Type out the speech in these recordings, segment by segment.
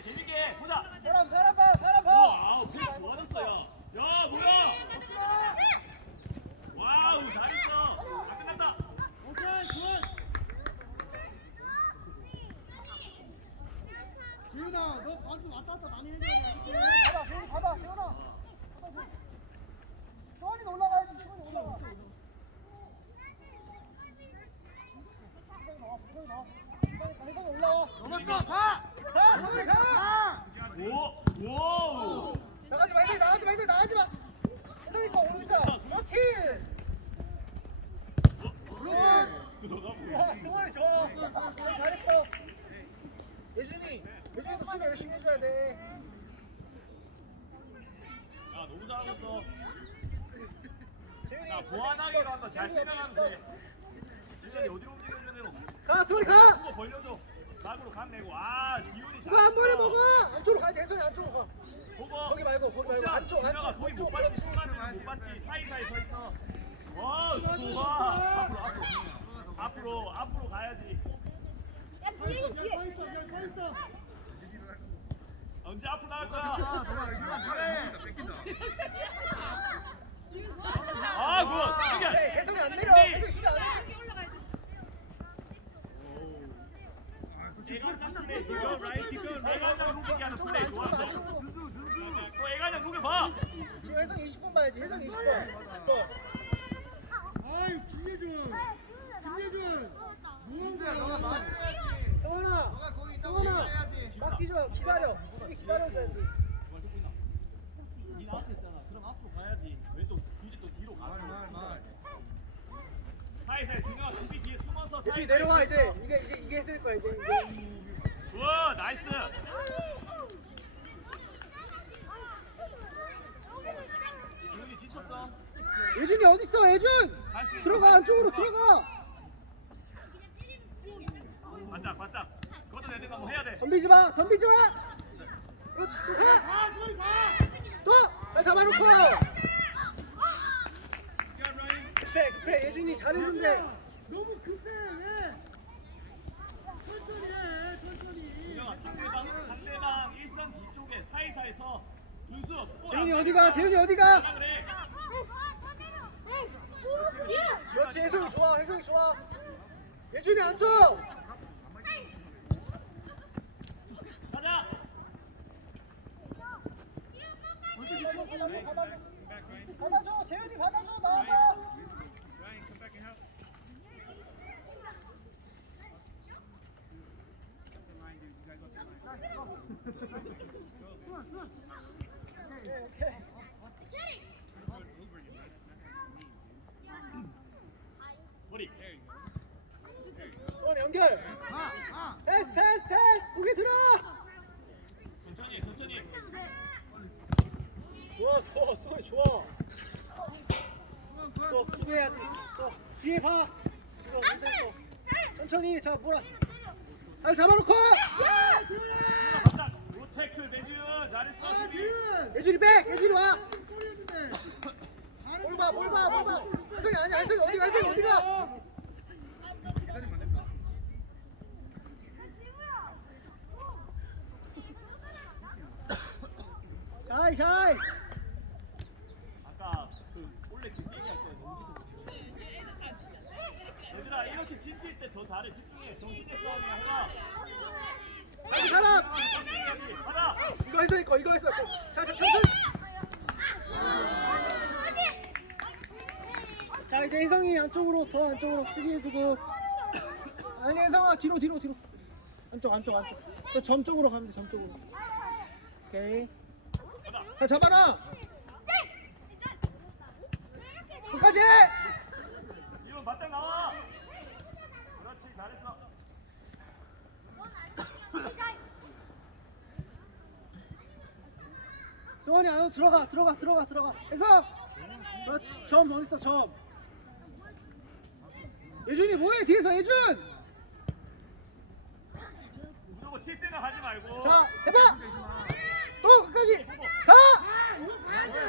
재밌게 재밌게 보자. 사람 사람 봐 사람 봐 와우 패스 좋아졌어 야. 야 뭐야? 와우 잘했어. 안 끝났다. 오케이 굿 지훈아 너 관중 왔다 갔다 많이 해줘야 돼 받아 세훈이 받아 세훈아 수원이 올라가야지 수원이 올라가 해성이 올라와 넘었어 가! 가! 수원이 가! 오 오. 나가지 마 그렇지 와, 좋아. 아, 잘했어. 예준이, 예준이도 수비 열심히 해줘야 돼. 야 너무 잘하고 있어. 재윤이. 자 보완하기로 한다. 잘 생각하면서 해. 지현이 어디로 움직여주는 가, 승원이 가. 벌려줘. 각으로 감 내고. 아 지훈이 누가 한 번에 먹어. 안쪽으로 가야지. 혜성이 안쪽으로 가. 보고. 거기 말고, 거기 말고. 자, 안쪽, 안쪽, 거기 못 안쪽, 봤지. 안쪽. 순간은 못 봤지. 사이사이 서 있어. 와 좋아. 앞으로 앞으로. 앞으로 앞으로 가야지. 언제 앞으로 나갈 거야? 아 굿. 해결. 네, 안 내려. 네. 혜성이 안 해. 지금 라이트 지금 애간장 루비기 하는 플레이 좋았어. 또 애간장 루비 봐. 지금 혜성이 20분 봐야지. 혜성이 20분. 20분. 아유 김예준 김예준 누군데 너가 말을 승원아, 승원아, 맡기지 마. 기다려. 기다려줘야지. 이 앞에 있잖아. 그럼 앞으로 가야지. 왜 또 굳이 또 뒤로 가? 사이사이 중요한 수비 사이사이 내려와. 이제. 이게 이게 이게 했을 거야 이제. 이제. 굿 나이스. 지훈이 지쳤어. 예준이 어디 있어? 예준. 할수 있어. 들어가 안쪽으로 들어가. 반짝 반짝. 걷어내는 거뭐 해야 돼. 덤비지 마, 덤비지 마. 그렇지, 또 해. 또, 잘 잡아놓고. 급해, 급해. 예준이 잘했는데. 너무 급해 왜 천천히 해 천천히 준영아 상대방 상대방 일선 뒤쪽에 사이사이서 준수. 재윤이 어디가? 재윤이 어디가? 그렇지, 혜성이 좋아, 혜성이 좋아. 예준이 안쪽. 받아줘, 받아줘. 받아줘, 나와서. 오케이, 오케이. 머리. 원 연결. 패스, 패스, 패스. 고개 들어. 천천히 천천히. 좋아, 좋아, 수비 좋아. 또 수비해야지. 또 뒤에 봐. 이거 못했어. 천천히, 자. 잘 잡아놓고. 반짝. 로 테클 배지훈 잘했어 수비. 예준이 백, 예준이 와. 볼 봐, 볼 봐, 볼 봐. 혜성이 아니야, 혜성이 어디가, 혜성이 어디가? 샤이, 샤이. 아까 그 원래 뒷얘기 할때 너무 지쳤어. 얘들아 이렇게 지칠 때 더 잘해 집중해 정신의 싸움이야 해라. 사람. 이거 거, 이거 혜성이 거. 자, 자, 천천히. 자, 이제 혜성이 안쪽으로, 더 안쪽으로 수비해주고. 아니, 혜성아, 뒤로, 뒤로, 뒤로. 안쪽, 안쪽, 안쪽. 저점 쪽으로 가면 돼, 점 쪽으로. 오케이. 자, 잡아놔. 끝까지. 지훈 바짝 나와. 그렇지 잘했어. 수원이 안으로 들어가, 들어가, 들어가, 들어가. 혜성. 그렇지. 점 어디 있어, 점. 예준이 뭐해, 뒤에서 예준. 무조건 칠 생각 하지 말고. 자, 해봐. 또 끝까지. 가.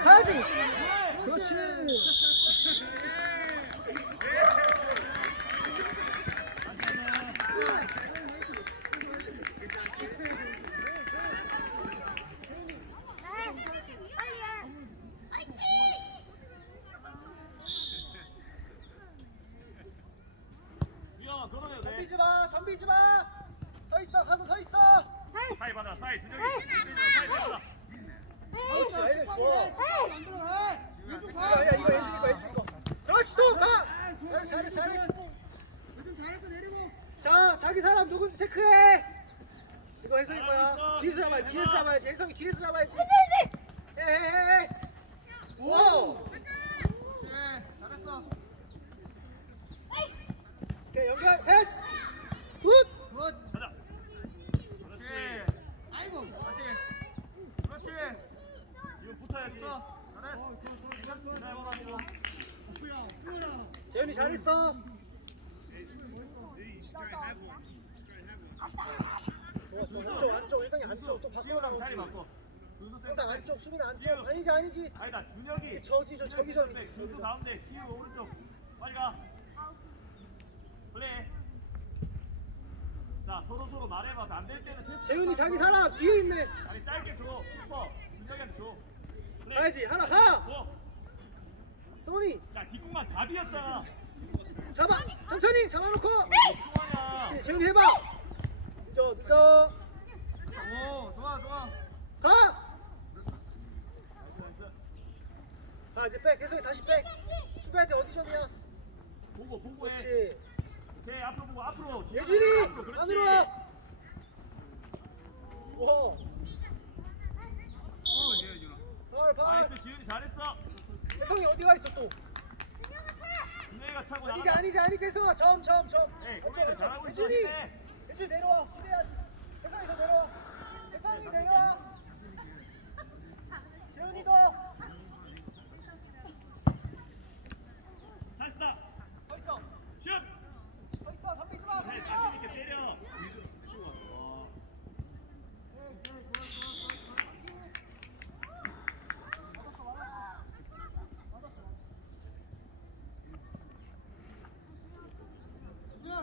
가야지. 그렇지 마. 서 있어. 가서 서 있어. 사이 받아 사이 준혁이 사이 받아 그렇지. 아이들 좋아. 만들어 해. 왼쪽 이거 가. 아니야. 이거 예준이 거 예준이 거. 그렇지 또 가. 아, 굿, 잘했어 잘했어 굿, 잘했어. 굿. 요즘 잘했어 내리고. 자 자기 사람 누군지 체크해. 이거 혜성이 거야. 뒤에서 잡아야지. 뒤에서 잡아야지. 혜성이 뒤에서 잡아야지. 헤헤헤. 오. 네, 잘했어. 오케이 연결 패스. 굿. 굿. 가자 그렇지 아이고, 다시. 그렇지. 이거 붙어야지 어, 잘했어. 어, 굿, 굿, 굿, 굿. 잘 받아주고 아프야, 아프야. 재현이 잘했어. 좋아 좋아 안쪽 안쪽 혜성이 안쪽 또 바꿔. 지우랑 자리 나오지. 바꿔 준수 항상 센터 안쪽 수빈 안쪽. 지우. 아니지 아니지. 아니다 준혁이. 저기 저 저기 저기. 네, 준수 가운데 지우 오른쪽. 빨리 가. 플레이. 자 서로 서로 말해봐. 안 될 때는 패스 재훈이 자기 사람 뒤에 있네. 아니 짧게 줘. 슈퍼. 준혁이한테 줘 가야지? 하나 가 고! 소니! 자 뒷공간 답이었잖아. 잡아! 천천히 잡아놓고! 대충하냐 그렇지, 재훈이 해봐! 늦어 늦어! 오, 좋아, 좋아. 가! 자 이제 백 혜성이 다시 백. 수비할 어디 점이야? 보고 보고 해. 그렇지. 오케이 앞으로 보고 앞으로. 예준이! 안으로 와! 오. 파울 파울 나이스 지훈이 잘했어. 혜성이 어디 가 있어 또? 준혁이가 차고 아니지 아니지 아니지 혜성아. 점점점 에이 골대를 잘하고 있어. 혜준이 힘내. 혜준이 내려와. 수비해야지 혜성이 더 내려와. 혜성이 내려와. 재훈이도 찬스다 서 있어 슛 서 있어 덤비지 마 네, 덤비지 자신 마 있게 때려 치고 어. 야, 축제.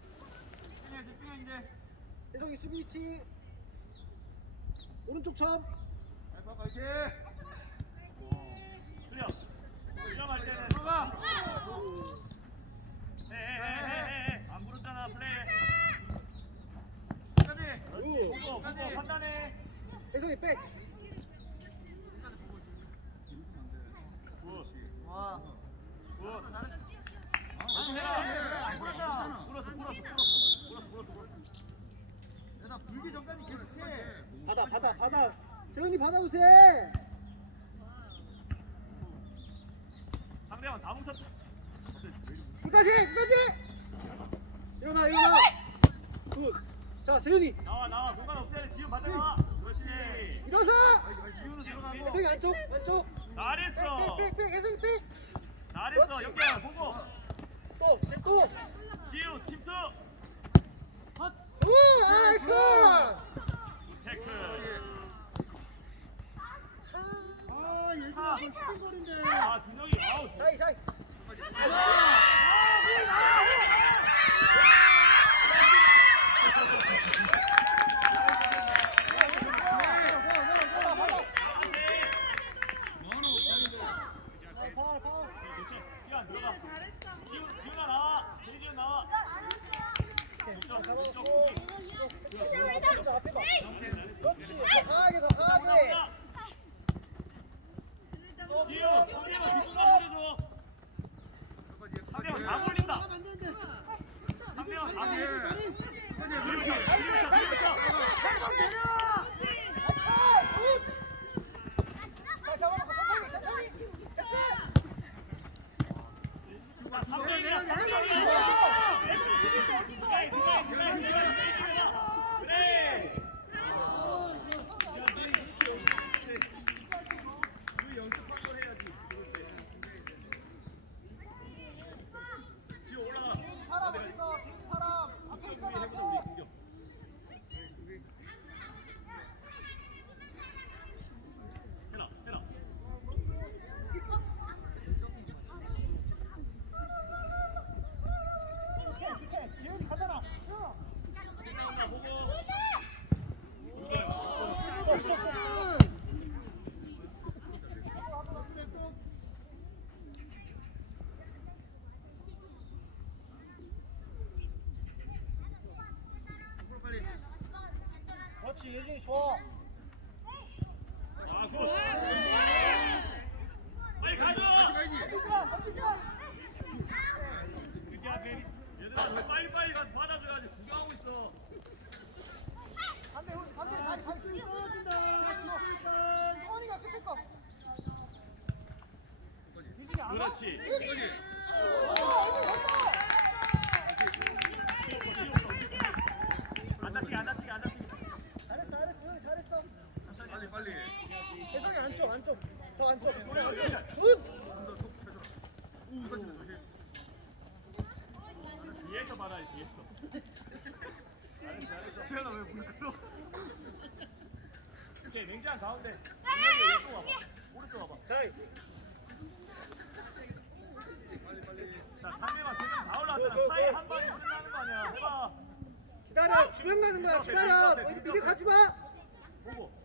집중해, 집중해 이제. 혜성이 수비 위치 오른쪽 점 알파 파이팅. 틀려 위험할 때는 들어가. 해해해해해 안 부르잖아 플레이 끝까지. 그렇지 오. 보고 보고 판단해 혜성이 백굿 와. 굿. 잘했어. 다시 해. 해라 안 불었다. 불었어 불었어 불었어 야, 나 불기 전까지 계속해. 받아 받아 받아 재훈이 받아도 돼 상대방 다 뭉쳤다 끝까지 끝까지! 일어나 일어나. 굿자 재훈이. 나와 나와. 공간 없애야 돼. 지금 받아가. 그렇지. 일어서! 지우는 들어가고. 혜성이 안쪽 안쪽. 잘했어. 빽빽빽 혜성이 잘했어. 영기야 보고. 빽또또. 지우 침투 아, 얘들아, 그 잡아놓고 천천히 천천히 됐어 자 3대이야 내려, 내려, 3대이야 내려. 그래 그래 그래 시간 그래 지우 올라가 사람 어딨어? 사람 앞에 있잖아 그렇지 예준이 좋아 아, 굿. 빨리 가줘. 덤비지마 덤비지마 얘들아, 저 빨리 빨리 가서 받아줘야지. 구경하고 있어. 후 반대 다리 반대 떨어진다 소원이가 끝에 거 유진이 안 와? 그렇지. 안 다치게, 안 다치게, 안 다치게. 잘했어 잘했어 소원이 잘했어 천천히, 빨리. 혜성이 안쪽 안쪽 더 안쪽 굿 뒤에서 받아야 뒤에서. 잘했어, 잘했어. 수현아 왜물 끓여? 오케이, 냉장 가운데. 왼쪽 와봐. 오른쪽 와봐. 자, 상대방 세명 다 올라왔잖아. 사이에 한 방에 끝나는 거 아니야. 해봐. 기다려 주변 가는 거야 기다려 미리 가지 마 보고.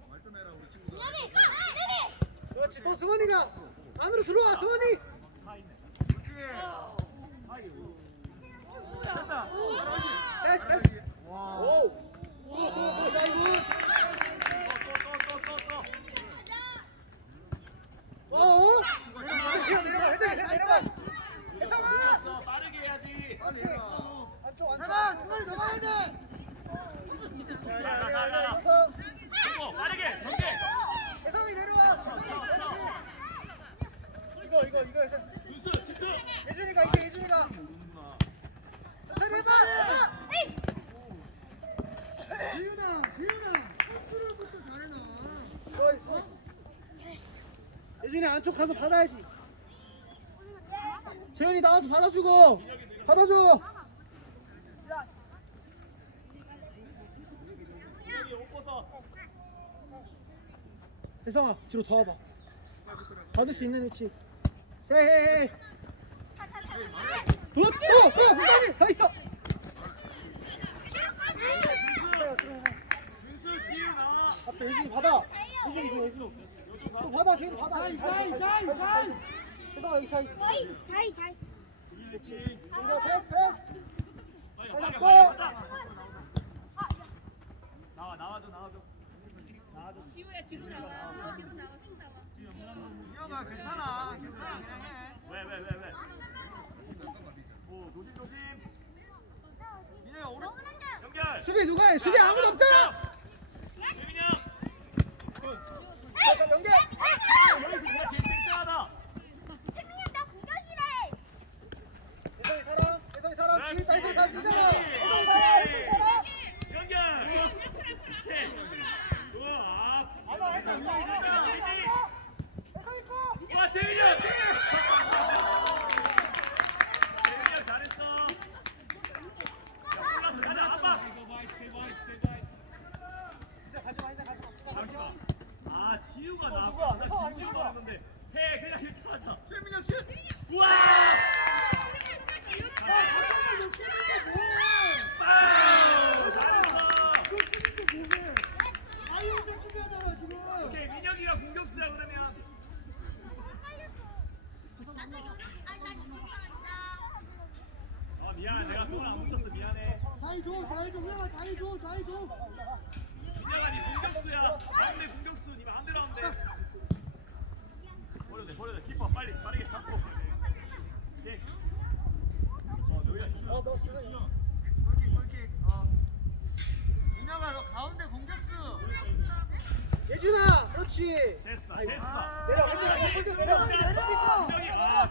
그렇지 또 승원이가 안으로 들어와 승원이. 어. 빠르게 해야지. 그렇지 안쪽 안쪽 승원이 해야 돼 가, 가, 가, 가. 혜성 보고, 빠르게. 전개. 혜성이 내려와 쳐, 쳐, 쳐. 이거 이거 이거 해서. 예준이가 이제 예준이가. 천천히 해봐 기훈아 기훈아. 컨트롤부터 잘해 너 어? 있어 예준이 안쪽 가서 받아야지. 재현이 나와서 받아주고. 받아줘. 혜성아 뒤로 더 와봐. 받을 수 있는 위치 세헤헤 굿! 오! 오! 훈장이 서 있어 나와. 앞에 예준이 받아 예준이 줘 예준이 또 받아 재현이 받아 자이 자이 자이 자이 혜성아 여기 자이 그렇지 이거 패스 패스 잡고. 나와, 나와줘, 나와줘. 나와줘. 기훈 아 괜찮아 괜찮아 그냥 해 왜, 왜, 왜, 왜? 오, 조심, 조심. 민혜야 오른 연결. 수비 누가 해 수비 아무도 없잖아 재민이 형. 자 연계 여기서 누가 제일 쌩쌩하다. 혜성이 사람 혜성이 사람 그렇지. 혜성이 사람 뒤잖아 그렇지. 혜성이 사람 혜성이 사람 연결. 오케이. 좋아. 아, 안아 혜성이 거안아 혜성이 거 혜성이 거 와, 재민이 형, 재민이 형. 재민이 형 잘했어. 야, 올라서 가자, 한 방. 이제 가지 마 이제 가지 마 잠시만. 아, 지우가 누구야? 나왔구나. 형 나 아니, 김지우가 누구야? 왔는데. 해, 그냥 이렇게 하자. 최민혁 슛 우와! 아, 빵! 잘했어. 아유 이제 준비하잖아 지금 오케이, 민혁이가 공격수야 그러면. 아, 미안해. 내가 손을 안 묻혔어. 미안해. 자이 줘 자이 줘 후영아 자이 줘 자이 줘 민혁아, 니 공격수야. 마음대 공격수. 니 마음대로 하면 돼. 버려야 돼, 버려야 돼. 키퍼 빨리, 빠르게 잡고. 오케이. 어, 어 공격수 예준아 그렇지 제스다. 제스다. 내려 내려 내려 내려 아,